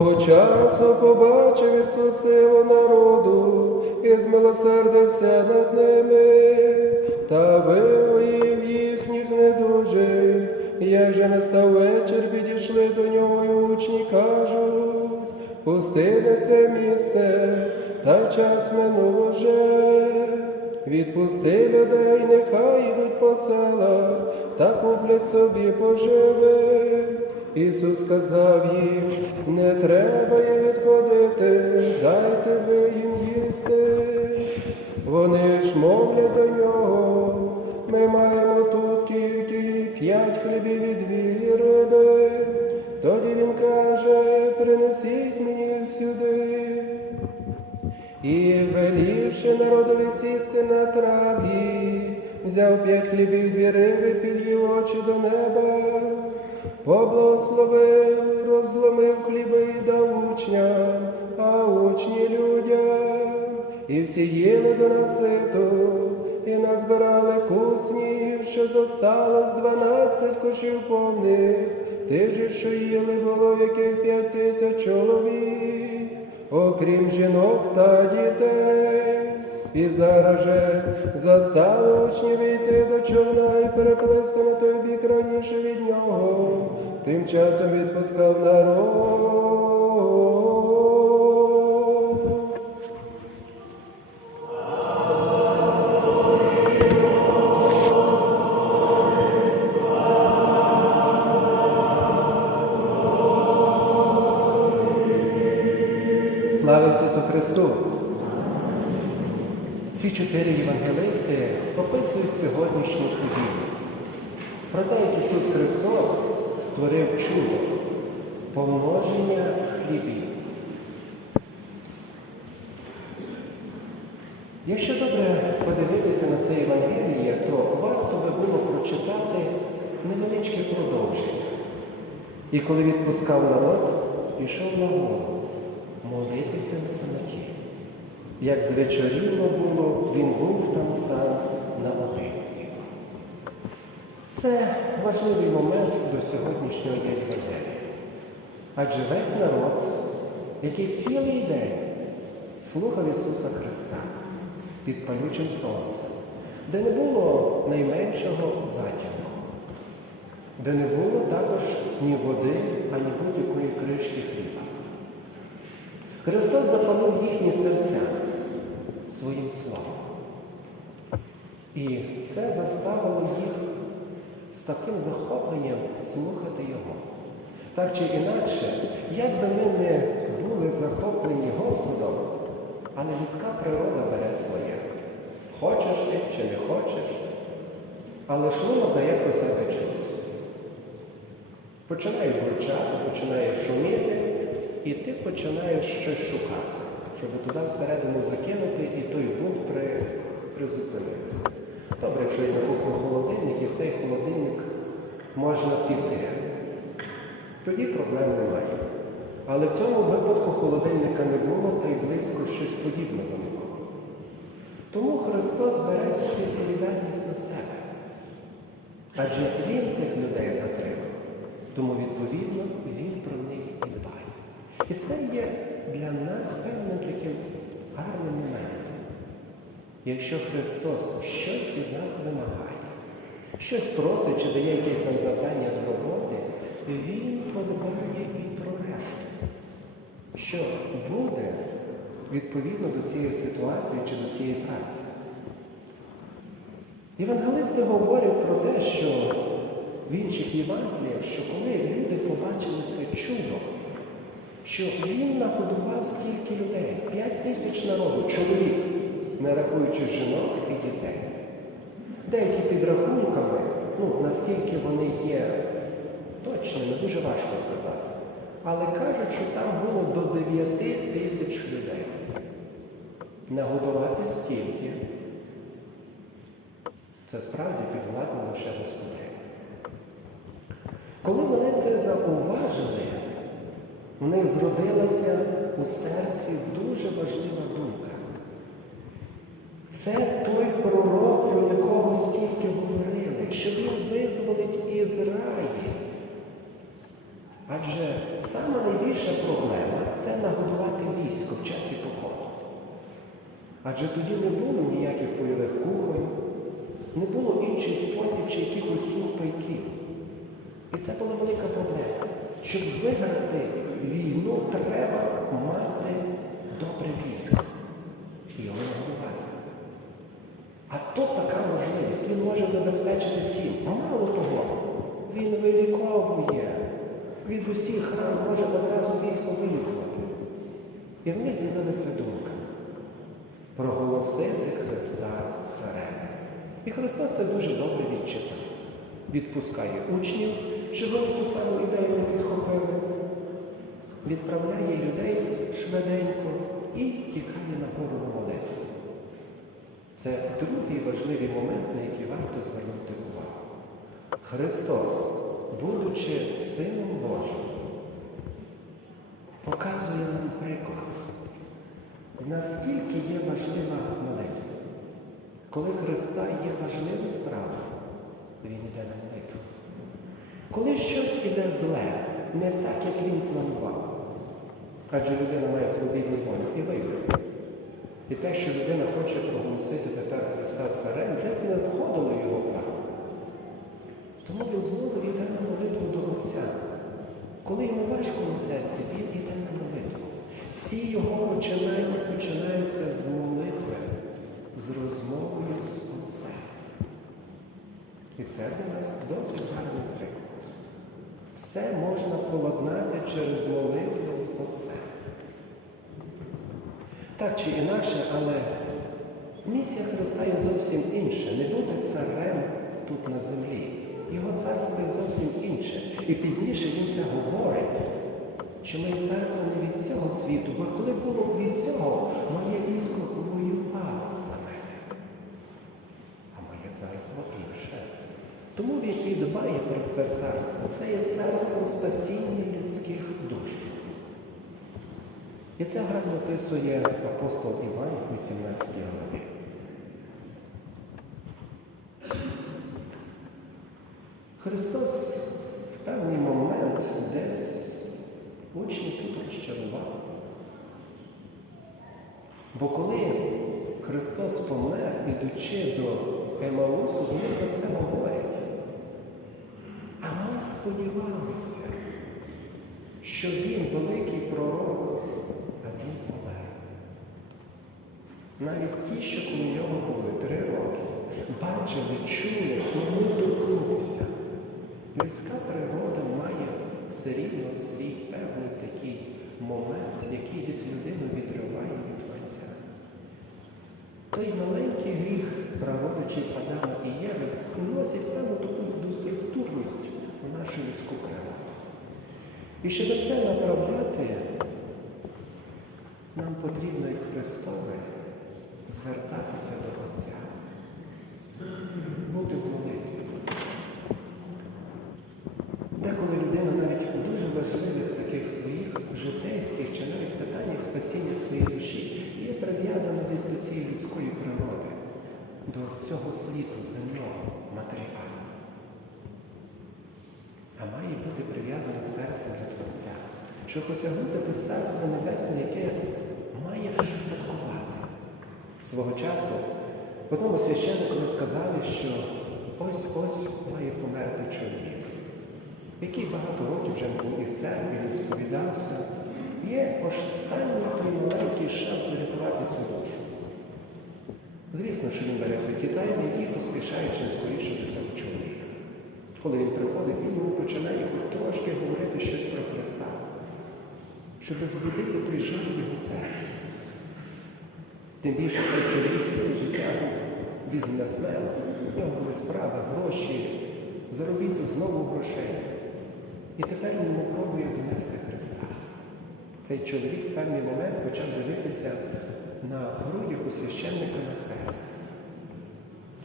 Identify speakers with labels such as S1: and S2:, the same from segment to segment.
S1: Того часу побачив Ісус силу народу і змилосердився над ними, та виявив їхніх недужих. Як же настав вечір, підійшли до нього, і учні кажуть, пустине це місце, та час минув уже. Відпусти людей, нехай йдуть по селах, та куплять собі поживи. Ісус сказав їм, не треба їм відходити, дайте ви їм їсти. Вони ж мовлять до нього, ми маємо тут тільки п'ять хлібів і дві риби. Тоді він каже, принесіть мені сюди. І велівши народові сісти на траві, взяв п'ять хлібів, дві риби, підвів очі до неба, поблагословив, розломив хліби і дав учням, а учні людям, і всі їли до наситу, і назбирали куснів, що зосталось дванадцять кошів повних, ти ж, що їли було яких п'ять тисяч чоловік окрім жінок та дітей. І зараз же заставив учнів до човна і переплисти на той бік раніше від нього, тим часом відпускав народ. Слава Ісусу Христу! Ці чотири євангелисти описують сьогоднішню подію. Про те, як Ісус Христос створив чудо помноження хлібів. Якщо добре подивитися на це Євангеліє, то варто би було прочитати невеличке продовження. І коли відпускав народ, пішов на гору молитися на самоті. Як звечоріло було, він був там сам на наодинці. Це важливий момент до сьогоднішнього Євангелія. Адже весь народ, який цілий день слухав Ісуса Христа під палючим сонцем, де не було найменшого затягу, де не було також ні води, ані будь-якої кришки хліба. Христос запалив їхні серця своїм словом. І це заставило їх з таким захопленням слухати Його. Так чи інакше, як би ми не були захоплені Господом, але людська природа бере своє. Хочеш ти чи не хочеш, але шлунок дає про себе чути. Починає бурчати, починає шуміти, і ти починаєш щось шукати, щоб туди всередину закинути і той бунт при, призупинити. Добре, якщо є на холодильник, і цей холодильник можна піти. Тоді проблем немає. Але в цьому випадку холодильника не було та й близько щось подібного не було. Тому Христос бере всю відповідальність на себе. Адже Він цих людей затримав. Тому, відповідно, Він про них і. І це є для нас певним таким гарним моментом. Якщо Христос щось від нас вимагає, щось просить чи дає якесь нам завдання до роботи, Він подбає і про решту. Що буде відповідно до цієї ситуації чи до цієї праці. Євангелисти говорять про те, що в інших Євангеліях, що коли люди побачили це чудо, що він нагодував стільки людей, п'ять тисяч народу, чоловік, не рахуючи жінок і дітей. Деякі підрахунками, ну, наскільки вони є точними, дуже важко сказати. Але кажуть, що там було до 9 тисяч людей. Нагодувати стільки. Це справді підвладно лише Господи. Коли у них зродилася у серці дуже важлива думка. Це той пророк, про якого стільки говорили, що він визволить Ізраїль. Адже сама найбільша проблема це нагодувати військо в часі походу. Адже тоді не було ніяких польових кухонь, не було інший спосіб чи якихось сухпайків. І це була велика проблема. Щоб виграти війну, треба мати добре військо і його нагодувати. А тут така можливість, він може забезпечити всім. А мало того, він виліковує від усіх ран, може одразу військо вилікувати. І в них з'явилася думка проголосити Христа царем. І Христос це дуже добре відчитав. Відпускає учнів, вони цю саму ідею не підхопили. Відправляє людей швиденько і тікає на гору молитву. Це другий важливий момент, на який варто звернути увагу. Христос, будучи Сином Божим, показує нам приклад, наскільки є важлива молитва. Коли Христа є важлива справа, Він йде на молитву. Коли щось іде зле, не так, як він планував, адже людина має свобідну волю і вибір. І те, що людина хоче проголосити тепер Христа царем, десь не входило його план. Тому він знову йде на молитву до Отця. Коли йому важко на серці, він йде на молитву. Всі його починання починаються з молитви, з розмовою з. І це для нас досить гарний приклад. Все можна поладнати через молитву з Отцем. Так чи інакше, але місія Христа є зовсім інша. Не бути царем тут на землі. Його царство є зовсім інше. І пізніше він це говорить, що моє царство не від цього світу, бо коли було від цього, моє військо воювало за мене. А моє царство інше. Тому він і дбає про це царство. Це є царство спасіння людських душ. І це гарно описує апостол Іван у 18 главі. Христос в певний момент десь учні тут розчарував. Бо коли Христос помер, ідучи до Емаусу, вони про це говорять. Сподівалися, що він великий пророк, а він помер. Навіть ті, що коли нього були три роки, бачили, чули, могли торкнутися. Людська природа має все рівно свій певний такий момент, який десь людину відриває від Творця. Той маленький І щоб це направляти, нам потрібно, як Христове, звертатися до Отця, бути в молитві. Деколи людина навіть у дуже важливих таких своїх житейських чи навіть питаннях спасіння своєї душі є прив'язана десь до цієї людської природи, до цього світу земного, матеріального. А має бути прив'язана щоб осягнути те царство небесне, яке має успадкувати. Свого часу одному священникові сказали, що ось-ось має померти чоловік, який багато років вже був і в церкві, не сповідався. Є останній той маленький шанс врятувати цю душу. Звісно, що він бере святі тайни і поспішає чим скоріше до цього чоловіка. Коли він приходить, він йому починає хоч трошки говорити щось про Христа, щоб збудити той жаль в його серці. Тим більше цей чоловік ціле життя був в нього були справи, гроші, заробітку знову грошей. І тепер йому пробує донести Христа. Цей чоловік в певний момент почав дивитися на грудях у священника на хрест.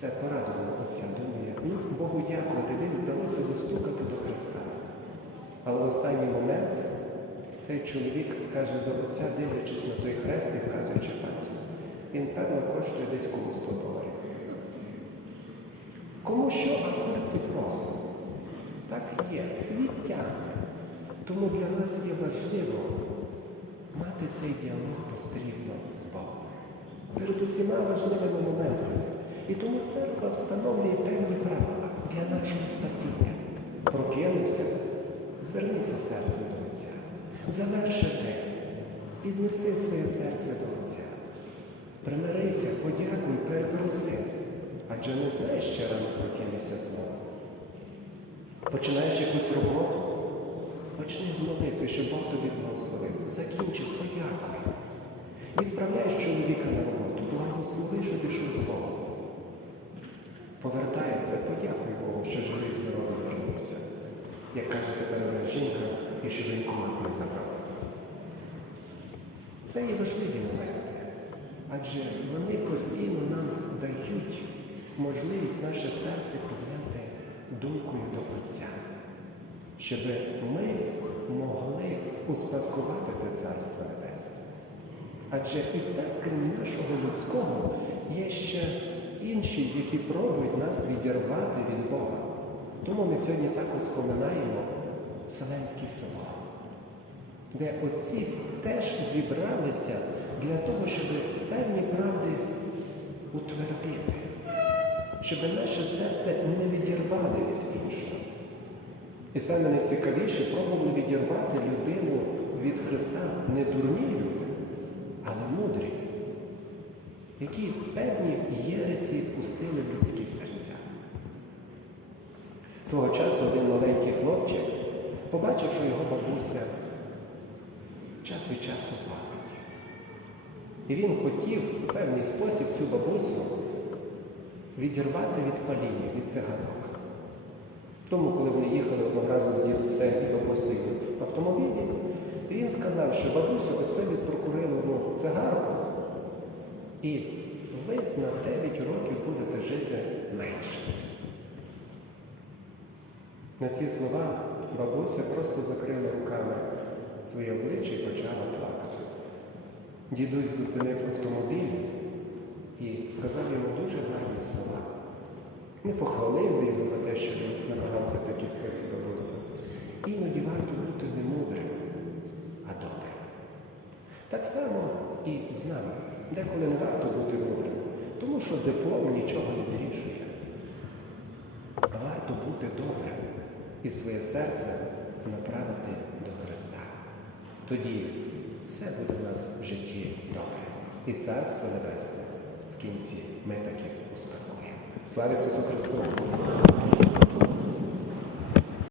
S1: Це порадувало отця, думає, ну, Богу дякувати, він вдалося достукати до Христа. Але в останній момент цей чоловік каже до отця, дивлячись на той хрест і вказуючи пальцем, він певно коштує десь кому 100 доларів. Кому що, а це просить. Так є, світ тягне. Тому для нас є важливо мати цей діалог потрібно з Богом. Перед усіма важливими моментами. І тому церква встановлює певні правила для нашого спасіння. Прокинувся, звернися серцем до Отця. Заверши день, піднеси своє серце до Отця. Примирися, подякуй, перепроси. Адже не знаєш, ще рано прокинешся знову. Починаєш якусь роботу, почни з молитви, щоб Бог тобі благословив. Закінчив, подякуй. Відправляєш чоловіка на роботу, благослови, що пішов з Богом. Повертається, подякуй Богу, що живий здоровий вернувся. Як каже тепер жінка, і що жінку мат не забрав. Це є важливі моменти, адже вони постійно нам дають можливість наше серце підняти думкою до Отця, щоб ми могли успадкувати те Царство Небесне. Адже і так, крім нашого людського, є ще інші, які пробують нас відірвати від Бога. Тому ми сьогодні також споминаємо Вселенський собор, де отці теж зібралися для того, щоб певні правди утвердити, щоб наше серце не відірвали від іншого. І саме найцікавіше пробували відірвати людину від Христа не дурні люди, але мудрі, які певні єресі пустили в людські серця. Свого часу один маленький хлопчик побачив, що його бабуся час від часу плакає. І він хотів в певний спосіб цю бабусю відірвати від паління, від цигарок. Тому, коли вони їхали одного разу з дідусем і бабусею в автомобілі, він сказав, що бабуся ось ви прокурили одну цигарку, і ви на 9 років будете жити менше. На ці слова бабуся просто закрила руками своє обличчя і почала плакати. Дідусь зупинив автомобіль і сказав йому дуже гарні слова. Не похвалив його за те, що він намагався в такий спосіб бабусю. Іноді варто бути не мудрим, а добрим. Так само і з нами. Деколи не варто бути мудрим, тому що диплом нічого не вирішує. Варто бути добрим і своє серце направити до Христа. Тоді все буде в нас в житті добре. І Царство Небесне в кінці ми таки успадкуємо. Слава Ісусу Христу!